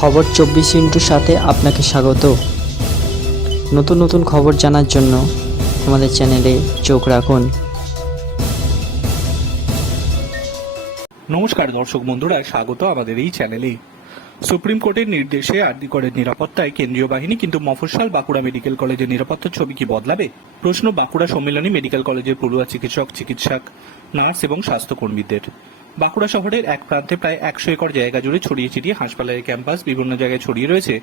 খবর চব্বিশ ইন্টুর সাথে আপনাকে স্বাগত। নতুন নতুন খবর জানার জন্য আমাদের চ্যানেলে চোখ রাখুন। নমস্কার দর্শক বন্ধুরা, স্বাগত আমাদের এই চ্যানেলে। সুপ্রিম কোর্টের নির্দেশে আরডিকরের নিরাপত্তায় কেন্দ্রীয় বাহিনী কিন্তু মফস্বল বাঁকুড়া মেডিকেল কলেজের নিরাপত্তার ছবি কি বদলাবে? প্রশ্ন, বাঁকুড়া সম্মেলনী মেডিকেল কলেজের পড়ুয়া চিকিৎসক চিকিৎসক, নার্স এবং স্বাস্থ্যকর্মীদের। বাঁকুড়া শহরের এক প্রান্তে প্রায় একশো একর জায়গা জুড়ে ছড়িয়ে ছিটিয়ে হাসপাতালের ক্যাম্পাস বিভিন্ন জায়গায় ছড়িয়ে রয়েছে।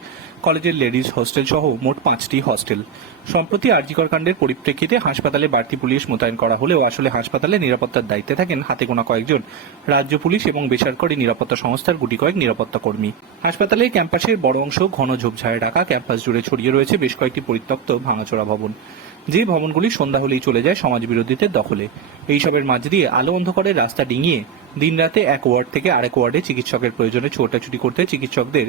কলেজের লেডিজ হোস্টেল সহ মোট পাঁচটি হস্টেল। সম্প্রতি আরজিকর কাণ্ডের পরিপ্রেক্ষিতে হাসপাতালে বাড়তি পুলিশ মোতায়েন করা হলেও আসলে হাসপাতালে নিরাপত্তার দায়িত্বে থাকেন হাতে গোনা কয়েকজন। রাজ্য পুলিশ এবং বেসরকারি নিরাপত্তা সংস্থার গুটি কয়েক নিরাপত্তা কর্মী। হাসপাতালের ক্যাম্পাসের বড় অংশ ঘন ঝোপঝাড়ে ঢাকা, ক্যাম্পাস জুড়ে ছড়িয়ে রয়েছে বেশ কয়েকটি পরিত্যক্ত ভাঙাচোরা ভবন। যে ভবনগুলি সন্ধ্যা হলেই চলে যায় সমাজ বিরোধীদের দখলে। এইসবের মাঝ দিয়ে আলো অন্ধকারের রাস্তা ডিঙিয়ে দিনরাতে এক ওয়ার্ড থেকে আরেক ওয়ার্ডে চিকিৎসকের প্রয়োজনে ছোটাছুটি করতে চিকিৎসকদের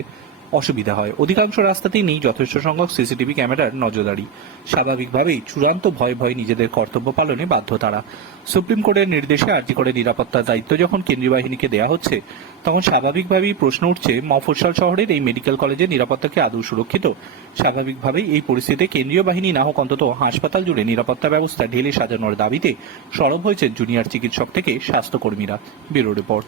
অসুবিধা হয়। অধিকাংশ রাস্তাতেই নেই যথেষ্ট সংখ্যক সিসিটিভি ক্যামেরার নজরদারি। স্বাভাবিকভাবেই চূড়ান্ত ভয় ভয় নিজেদের কর্তব্য পালনে বাধ্য তারা। সুপ্রিম কোর্টের নির্দেশে আর্জি করে নিরাপত্তার দায়িত্ব যখন কেন্দ্রীয় বাহিনীকে দেওয়া হচ্ছে, তখন স্বাভাবিকভাবেই প্রশ্ন উঠছে, মফস্বল শহরের এই মেডিকেল কলেজের নিরাপত্তাকে আদৌ সুরক্ষিত? স্বাভাবিকভাবেই এই পরিস্থিতিতে কেন্দ্রীয় বাহিনী না হোক অন্তত হাসপাতাল জুড়ে নিরাপত্তা ব্যবস্থা ঢেলে সাজানোর দাবিতে সরব হয়েছেন জুনিয়র চিকিৎসক থেকে স্বাস্থ্যকর্মীরা। Bureau report.